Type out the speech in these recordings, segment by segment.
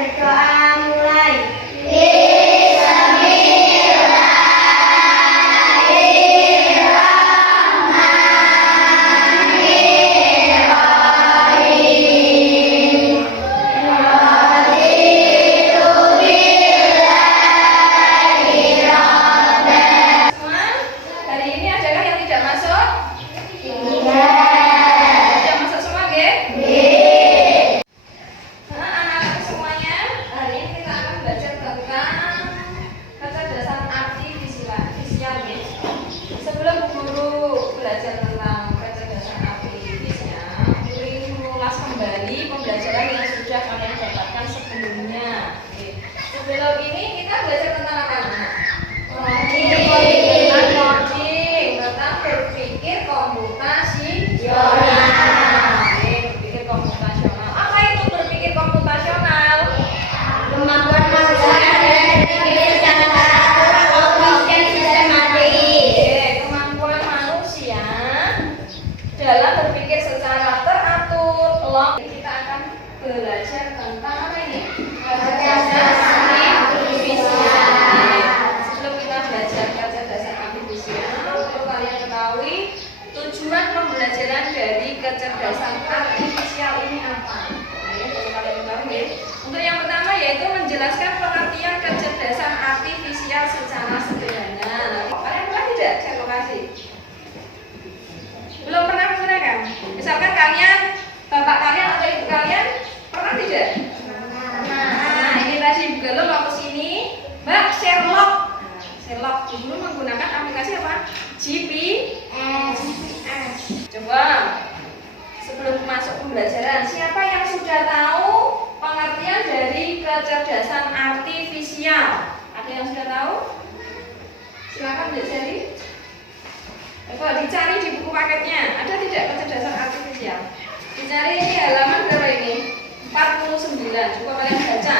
berdoa mulai. Sebelum ini kita belajar tentang apa? Tentang berpikir komputasional. Berpikir komputasional. Apa itu berpikir komputasional? Kemampuan manusia dalam berpikir secara teratur atau sistematis. Kemampuan manusia dalam berpikir secara teratur. Kita akan belajar tentang apa ini? Kecerdasan artifisial. Sebelum kita belajar kecerdasan artifisial, perlu kalian ketahui tujuan pembelajaran dari kecerdasan artifisial ini apa? Perlu kalian ketahui ya. Untuk yang pertama yaitu menjelaskan pengertian kecerdasan artifisial secara sederhana. Kalian pernah tidak saya lokasi? Belum pernah menggunakan? Misalkan kalian, bapak kalian atau ibu kalian pernah tidak? Nah, ini tadi belum mau ke sini, Mbak Sherlock. Sherlock dulu menggunakan aplikasi apa? GPS. Coba sebelum masuk pembelajaran, siapa yang sudah tahu pengertian dari kecerdasan artifisial? Ada yang sudah tahu? Silakan Mbak Sherry. Coba dicari di buku paketnya, ada tidak kecerdasan artifisial? Dicari ini halaman berapa ini? 49. Coba kalian baca.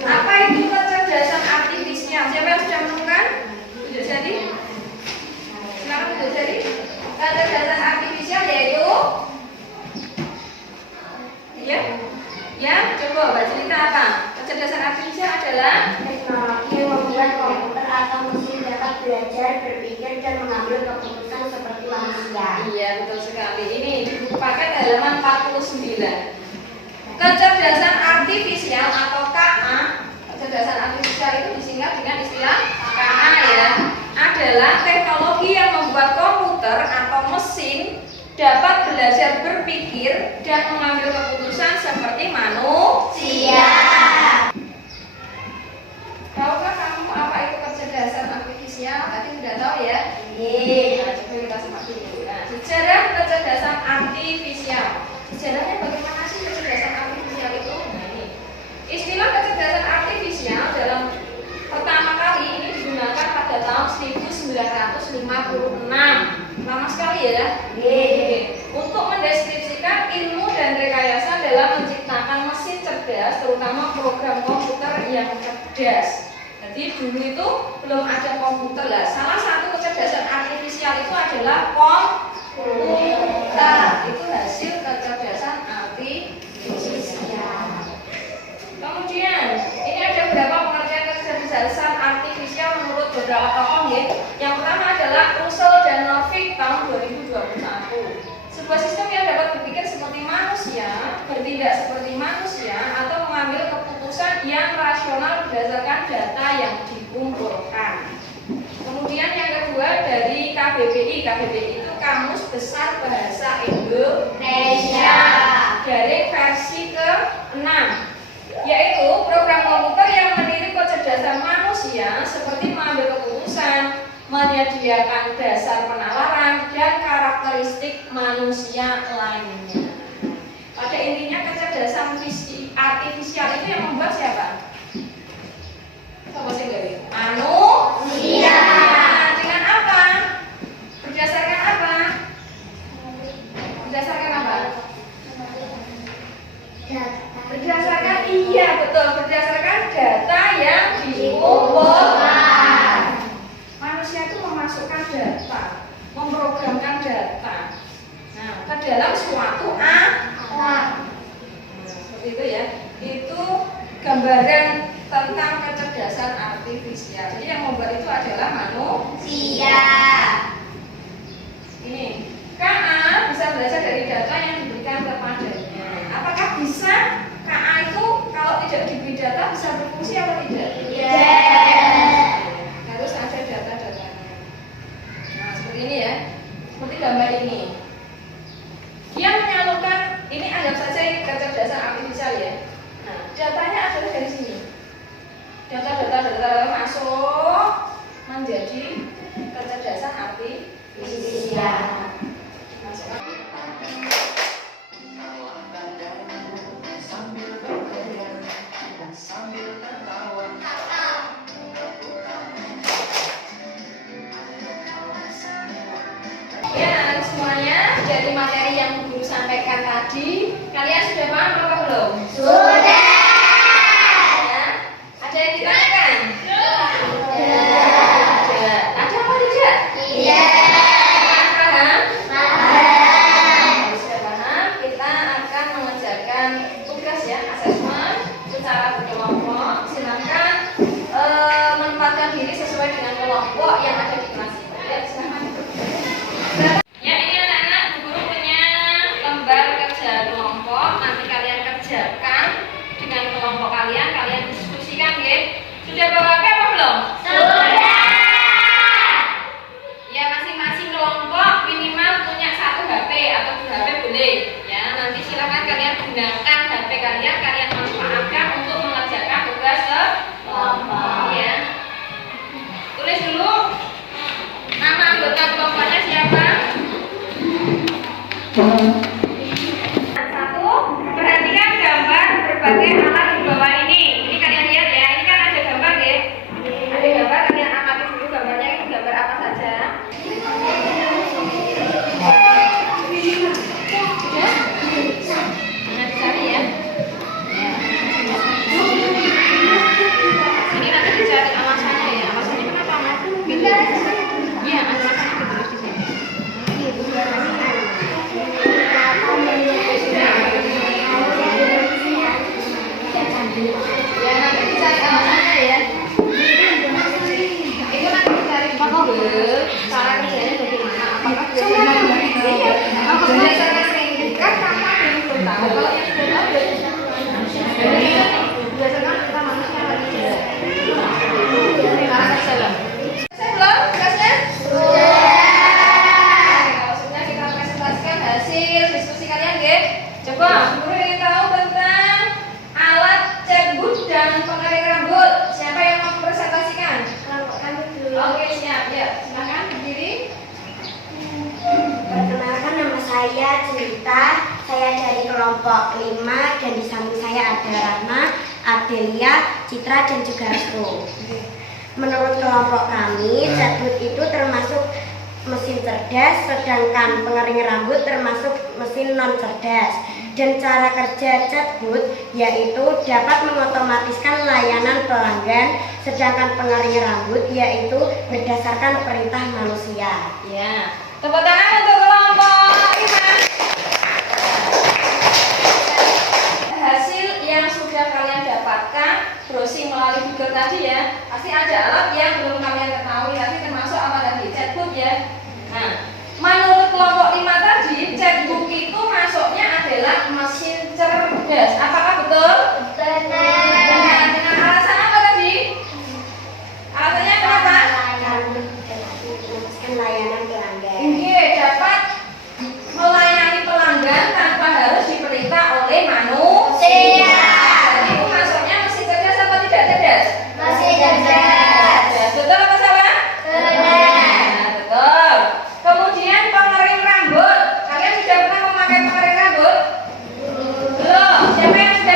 Apa itu kecerdasan artifisial? Siapa yang sudah menemukan? Tidak jadi? Silakan tidak jadi. Kecerdasan artifisial yaitu ya, coba Mbak cerita apa? Kecerdasan artifisial adalah Teknologi yang membuat komputer atau mesin dapat belajar, berpikir, dan mengambil keputusan seperti manusia. Iya, betul sekali. Ini di buku paket halaman 49. Kecerdasan artifisial atau KA, kecerdasan artifisial itu disingkat dengan istilah KA ya, adalah teknologi yang membuat komputer atau mesin dapat belajar berpikir dan mengambil keputusan seperti manusia. Tahukah kamu apa itu kecerdasan artifisial? Tadi sudah tahu ya? Nah, coba kita simak dulu. Nah, sejarah kecerdasan artifisial. Sejarahnya bagaimana sih kecerdasan artifisial itu? Nah, ini istilah kecerdasan artifisial dalam pertama kali ini digunakan pada tahun 1956. Lama sekali ya? Untuk mendeskripsikan ilmu dan rekayasa dalam menciptakan mesin cerdas, terutama program komputer yang cerdas. Jadi dulu itu belum ada komputer lah. Salah satu kecerdasan artifisial itu adalah komputer. Itu hasil kecerdasan artifisial. Kemudian ini ada beberapa pengertian kecerdasan artifisial menurut beberapa tokoh ya. Yang pertama adalah Russell dan Norvig tahun 2021. Sebuah sistem yang dapat berpikir seperti manusia, bertindak seperti manusia, atau mengambil keputusan yang rasional berdasarkan data yang dikumpulkan. Kemudian yang kedua dari KBBI. KBBI itu Kamus Besar Bahasa Indonesia. Dari versi ke-6. Yaitu program komputer yang meniru kecerdasan manusia seperti mengambil keputusan, menyediakan dasar penalaran, dan karakteristik manusia lainnya. Pada intinya kecerdasan artifisial itu yang membuat siapa? Siapa sih dari? Manusia. Dengan apa? Berdasarkan apa? Berdasarkan apa? Berdasarkan berdasarkan data yang dikumpulkan. Manusia itu memasukkan data, memprogramkan data, ke dalam suatu alat. Seperti itu ya. Itu gambaran tentang kecerdasan artifisial. Jadi yang membuat itu adalah manusia. Ini KA bisa belajar dari data yang diberikan kepadanya. Apakah bisa KA itu kalau tidak diberi data bisa berfungsi atau tidak? Harus ada data-datanya. Nah, seperti ini ya. Seperti gambar ini. Dia menyalurkan, ini anggap saja ini kecerdasan artifisial ya. Nah, datanya adalah dari sini. Data masuk menjadi kecerdasan artifisial. Masuk. Ya, semuanya dari materi yang guru sampaikan tadi, kalian sudah paham apa belum? Sudah. Ya. Ada yang ditanyakan? Ada. Ada apa tidak? Iya. Paham? Paham. Sudah paham? Kita akan mengerjakan tugas ya, asesmen secara berkelompok. Silakan menempatkan diri sesuai dengan kelompok yang ada di kelas ini. Ya, silakan. Ya, ini anak-anak, Bu Guru punya lembar kerja kelompok. Nanti kalian kerjakan dengan kelompok kalian, kalian diskusikan ya. Sudah bawa HP apa belum? Sudah. Ya, masing-masing kelompok minimal punya 1 HP atau 2 HP boleh. Ya, nanti silakan kalian gunakan HP kalian, kalian manfaatkan untuk mengerjakan tugas kelompok ya. Tulis dulu nama anggota kelompoknya siapa? 1. Perhatikan gambar berbagai alat di bawah ini. Ini kalian lihat ya, ini kan ada gambar ya. Ada gambar, kalian amati dulu gambarnya, ini gambar apa saja. Nah, dicari ya. Ini nanti dicari alasannya ya. Alasannya kenapa mas? Iya, alasannya ditulis di sini. Ya, nanti dicari alasannya ya. Itu nanti dicari di Google. Cara kerjanya bagaimana? Apakah berdasarkan berdasarkan pendidikan sama belum tahu. Kalau yang sudah tahu berdasarkan kita manusia apa tidak? Cara kerja lah. Saya belum tugasnya? Kalau sudah kita presentasikan hasil diskusi kalian ya. Coba, guru ingin tahu tentang alat cekbut dan pengering rambut. Siapa yang mau presentasikan? Kami dulu. Oke, siap. Ya, silakan berdiri. Perkenalkan, nama saya Cerita. Saya dari kelompok 5 dan di samping saya ada Rahma, Adelia, Citra dan juga Restu. Menurut kelompok kami, cekbut itu termasuk mesin cerdas, sedangkan pengering rambut termasuk mesin non cerdas. Dan cara kerja cekbut yaitu dapat mengotomatiskan layanan pelanggan, sedangkan pengering rambut yaitu berdasarkan perintah manusia. Ya, tepuk tangan untuk kelompok 5. Hasil yang sudah kalian dapatkan browsing melalui Google tadi ya, pasti ada alat yang belum kalian ketahui tadi, termasuk apa tadi? Cekbut ya. Nah, menurut kelompok 5 tadi, cekbut itu masuknya adalah mesin cerdas. Apakah betul? Benar. Dengan alasan apa tadi? Alasannya kenapa? Layanan pelanggan. Oke, dapat melayani pelanggan tanpa harus diperintah oleh manusia. Jadi itu masuknya mesin cerdas apa tidak cerdas? Mesin cerdas. Betul apa salah? Benar. Nah, betul. Kemudian pengering rambut. Kalian sudah pernah memakai pengering rambut? Belum. Siapa yang sudah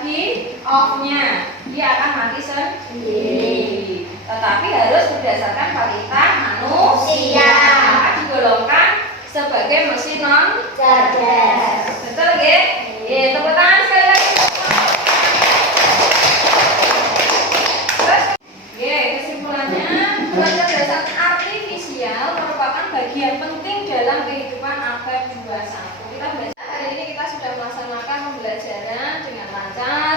lagi off-nya, dia akan mati sendiri. Tetapi harus berdasarkan kualitas manusia, maka digolongkan sebagai mesin non cerdas. Betul ya? Tepuk tangan sekali lagi. Terus, kesimpulannya, kecerdasan artifisial merupakan bagian penting dalam kehidupan abad 21. Kita belajar hari ini, kita sudah melaksanakan pembelajaran dengan lancar.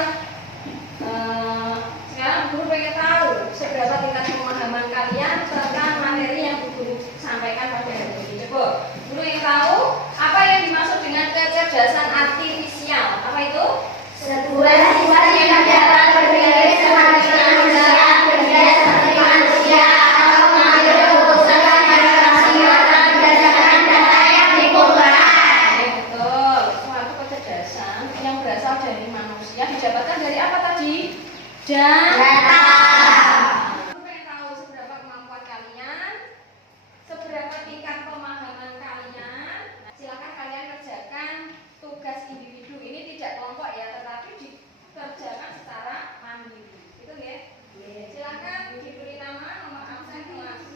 Sekarang guru pengen tahu seberapa tingkat pemahaman kalian tentang materi yang guru sampaikan pada hari ini. Coba, guru ingin tahu apa yang dimaksud dengan kecerdasan artifisial? Apa itu? Sebuah sifat yang dapat berpikir seperti manusia, bekerja seperti manusia, atau mengambil keputusan secara rasional berdasarkan data yang dikumpulkan. Betul, suatu kecerdasan yang berasal dari manusia didapatkan dari apa tadi? Data. Aku pengen tahu seberapa kemampuan kalian, seberapa tingkat pemahaman kalian. Nah, silakan kalian kerjakan tugas individu ini, tidak kelompok ya, tetapi dikerjakan secara mandiri. Itu ya. Silakan diberi nama, nomor absen, kelas.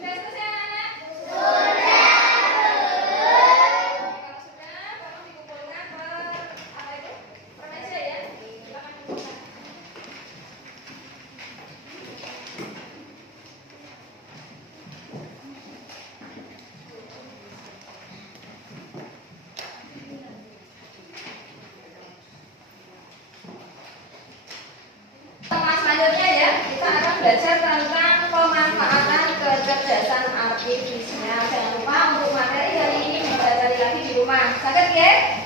Sudah selesai anak-anak? Sudah. Kalau sudah, tolong dikumpulkan per meja ya. Silakan kumpulkan. Tema selanjutnya ya, kita akan belajar tentang pemanfaatan kecerdasan artifisial. Jangan lupa untuk materi hari ini mempelajari lagi di rumah. Sakit ya?